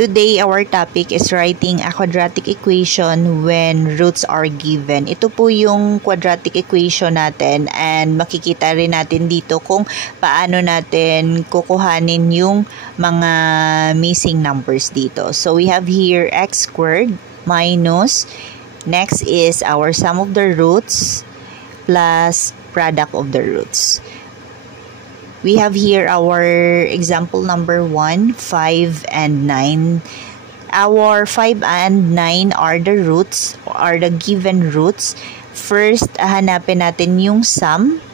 Today, our topic is writing a quadratic equation when roots are given. Ito po yung quadratic equation natin and makikita rin natin dito kung paano natin kukuhanin yung mga missing numbers dito. So, we have here x squared minus, next is our sum of the roots plus product of the roots. We have here our example number 1, 5, and 9. Our 5 and 9 are the roots, are the given roots. First, hanapin natin yung sum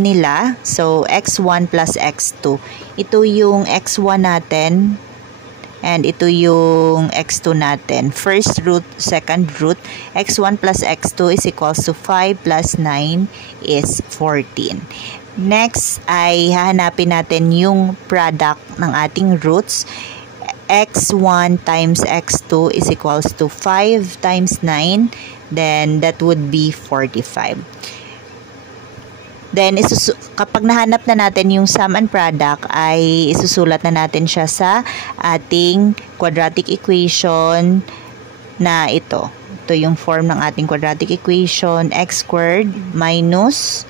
nila. So, x1 plus x2. Ito yung x1 natin and ito yung x2 natin. First root, second root. x1 plus x2 is equals to 5 plus 9 is 14. Next ay hahanapin natin yung product ng ating roots. x1 times x2 is equals to 5 times 9. Then that would be 45. Then kapag nahanap na natin yung sum and product ay isusulat na natin siya sa ating quadratic equation na ito. Ito yung form ng ating quadratic equation, x squared minus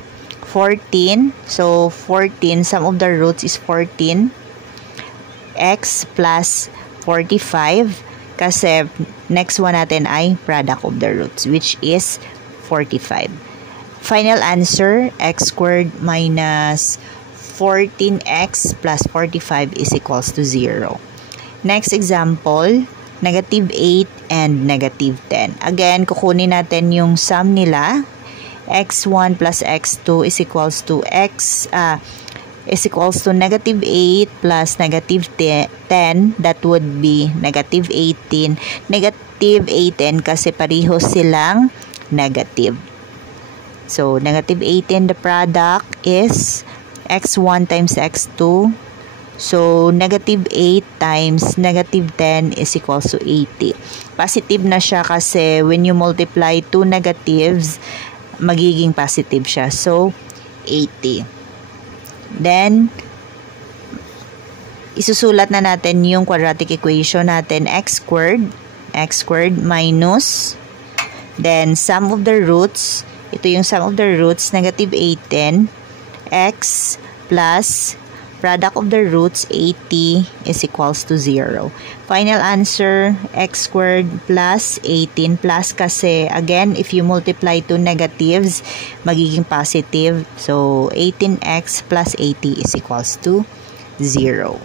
14. So, 14, sum of the roots is 14. X plus 45. Kasi, next one natin ay product of the roots, which is 45. Final answer, x squared minus 14x plus 45 is equals to 0. Next example, negative 8 and negative 10. Again, kukunin natin yung sum nila. x1 plus x2 is equals to negative 8 plus negative 10. That would be negative 18. Negative 18 kasi pareho silang negative. So, negative 18, the product is x1 times x2. So, negative 8 times negative 10 is equals to 80. Positive na siya kasi when you multiply two negatives, magiging positive siya. So, 80. Then, isusulat na natin yung quadratic equation natin. x squared minus, then sum of the roots, ito yung sum of the roots, negative 18, x plus product of the roots, 80 is equals to 0. Final answer, x squared plus 18 plus kasi, again, if you multiply two negatives, magiging positive. So, 18x plus 80 is equals to 0.